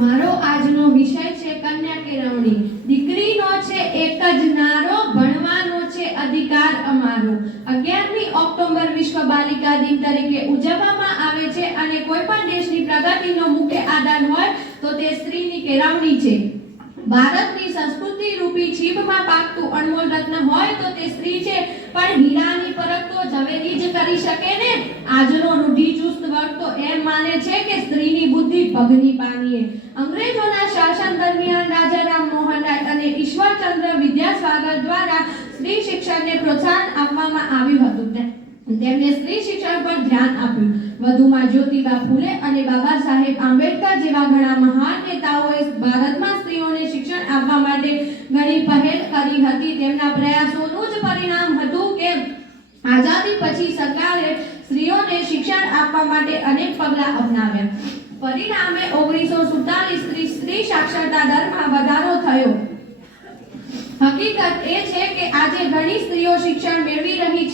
મારો આજનો વિષય છે કન્યા કેળવણી। દીકરીનો છે એક જ નારો, ભણવાનો છે અધિકાર અમારો। 11મી ઓક્ટોબર વિશ્વ બાલિકા દિન તરીકે ઉજવવામાં આવે છે અને કોઈ પણ દેશની પ્રગતિનો મુખ્ય આધાર હોય તો તે સ્ત્રીની કેળવણી છે। ભારતની સંસ્કૃતિ રૂપી છીપમાં પાકતું અણમોલ રત્ન હોય તો તે સ્ત્રી છે, પણ હીરાની પરખ તો ઝવેરી જ કરી શકે ને। આજનો રૂઢિચુસ્ત વર્ગ તો એમ માને છે કે સ્ત્રીની બુદ્ધિ પગની પાનીએ। અંગ્રેજોના શાસન દરમિયાન રાજા રામ મોહન રાય અને ઈશ્વરચંદ્ર વિદ્યાસાગર દ્વારા સ્ત્રી શિક્ષણને પ્રોત્સાહન આપવામાં આવ્યું હતું। તેમણે સ્ત્રી શિક્ષણ પર ધ્યાન આપ્યું। વધુમાં જ્યોતિબા ફૂલે અને બાબા સાહેબ આંબેડકર જેવા ઘણા મહાન નેતાઓએ ભારતમાં સ્ત્રીઓને શિક્ષણ આપવા માટે ઘણી પહેલ કરી હતી। તેમના પ્રયાસોનું જ પરિણામ હતું કે આઝાદી પછી સરકારે સ્ત્રીઓને શિક્ષણ આપવા માટે અનેક પગલાં અપનાવ્યા। પરિણામે 1947 સ્ત્રી સાક્ષરતા દરમાં વધારો થયો। હકીકત એ છે કે આજે ઘણી સ્ત્રીઓ શિક્ષણ મેળવી રહી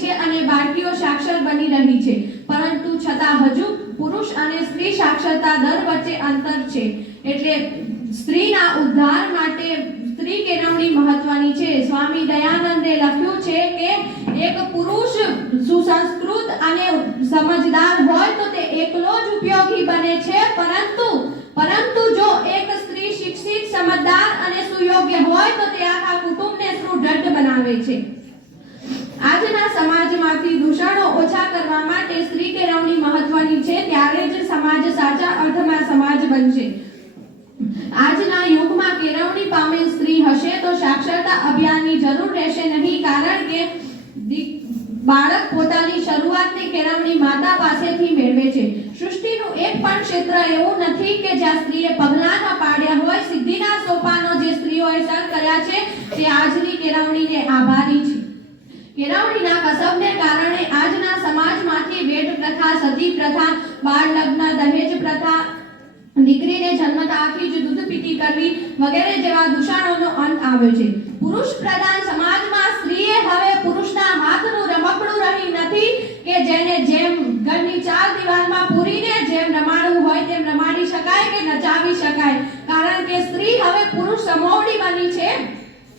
છે અને બાળકીઓ સાક્ષર બની રહી છે, પરંતુ છતાં હજુ પુરુષ અને સ્ત્રી સાક્ષરતા દર વચ્ચે અંતર છે। એટલે સ્ત્રીના ઉદ્ધાર માટે સ્ત્રી કેળવણી મહત્વની છે। સ્વામી દયાનંદે લખ્યું છે કે એક પુરુષ સુસંસ્કૃત અને સમજદાર હોય તો તે એકલો જ ઉપયોગી બને છે, પરંતુ જો એક સ્ત્રી શિક્ષિત, સમજદાર અને સુયોગ્ય હોય તો તે આખા કુટુંબને સુદૃઢ બનાવે છે। આજના સમાજમાંથી દૂષણો ઓછા કરવા માટે સ્ત્રી કેળવણી મહત્વની છે, ત્યારે જ સમાજ સાચા અર્થમાં સમાજ બનશે। આજના યુગમાં કેળવણી પામેલ સ્ત્રી હશે તો સાક્ષરતા અભિયાનની જરૂર રહેશે નહીં, કારણ કે બાળક પોતાની શરૂઆતની કેળવણી માતા પાસેથી મેળવે છે। સૃષ્ટિનું એક પણ ક્ષેત્ર એવું નથી કે જ્યાં સ્ત્રીએ પગલાં ન પાડ્યા હોય। સિદ્ધિના સોપાનો જે સ્ત્રીઓએ સર કર્યા છે તે આજની કેળવણીને આભારી છે। કેળવણીના કસબને કારણે આજના સમાજમાંથી વેદ પ્રથા, સતી પ્રથા, બાળ લગ્ન, દહેજ પ્રથા, દીકરીને જન્મતા આખી જ દૂધ પીતી કરવી વગેરે જેવા દૂષણોનો અંત આવ્યો છે। પુરુષ પ્રધાન સમાજમાં સ્ત્રીએ હવે પુરુષના હાથનું રમકડું રહી નથી કે જેને જેમ ઘરની ચાર દિવાલમાં પૂરીને જેમ રમાડવું હોય તેમ રમાડી શકાય કે નચાવી શકાય, કારણ કે સ્ત્રી હવે પુરુષ સમોવડી બની છે।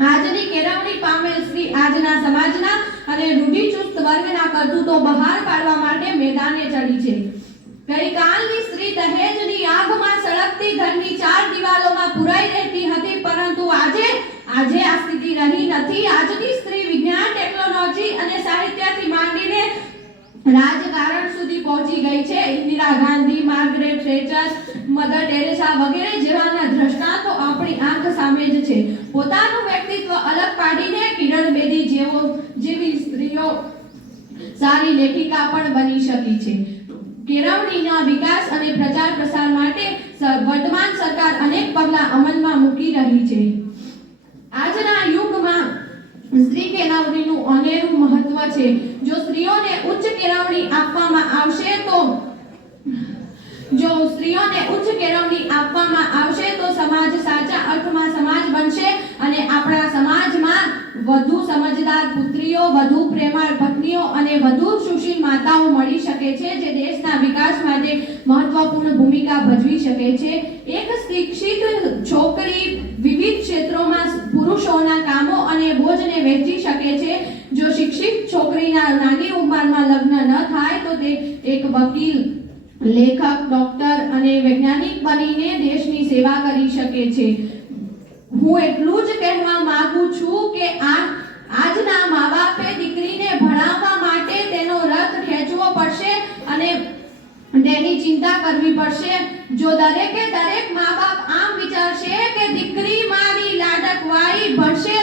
આજની કેળવણી પામેલ સ્ત્રી આજના સમાજના અને રૂઢિચુસ્ત વર્ગના કરતૂતો બહાર પાડવા માટે મેદાને ચડી છે। ગઈકાલની સ્ત્રી દહેજની આગમાં સળગતી ઘરની ચાર દિવાલોમાં પુરાઈ રહેતી હતી, પરંતુ આજે આ સ્થિતિ રહી નથી। આજની સ્ત્રી વિજ્ઞાન, ટેકનોલોજી અને સાહિત્યથી માંડીને રાજકારણ સુધી પહોંચી ગઈ છે। Indira Gandhi, Margaret Thatcher, mother Teresa વગેરે જેવાના દ્રષ્ટાંતો આપણી આંખ સામે જ છે। પોતાનું વ્યક્તિત્વ અલગ પાડીને કિરણ બેદી જેવી સ્ત્રીઓ સારી લેખિકા પણ બની શકી છે। કેળવણીના વિકાસ અને પ્રચાર પ્રસાર માટે વર્તમાન સરકાર અનેક પગલાં અમલમાં મૂકી રહી છે। આજના યુગમાં સ્ત્રી કેળવણીનું અનેરું મહત્વ છે। જો સ્ત્રીઓને ઉચ્ચ કેળવણી આપવામાં આવશે તો સમાજ સાચા અર્થમાં સમાજ બનશે અને આપણા સમાજમાં વધુ સમજદાર પુત્રીઓ, વધુ પ્રેમાળ પત્નીઓ અને વધુ સુશીલ માતાઓ મળી શકે છે, જે દેશના વિકાસ માટે મહત્વપૂર્ણ ભૂમિકા ભજવી શકે છે। એક શિક્ષિત છોકરી વિવિધ ક્ષેત્રોમાં પુરુષોના કામો અને બોજને વહેંચી શકે છે। જો શિક્ષિત છોકરીના નાની ઉંમરમાં લગ્ન ન થાય તો તે એક વકીલ, લેખક, ડોક્ટર અને વૈજ્ઞાનિક બનીને દેશની સેવા કરી શકે છે। હું એટલું જ કહેવા માંગુ છું કે આજના મા-બાપે દીકરીને ભણાવવા માટે તેનો રથ ખેંચવો પડશે અને તેની ચિંતા કરવી પડશે। જો દરેક મા-બાપ આમ વિચારશે કે દીકરી મારી લાડકવાઈ ભણશે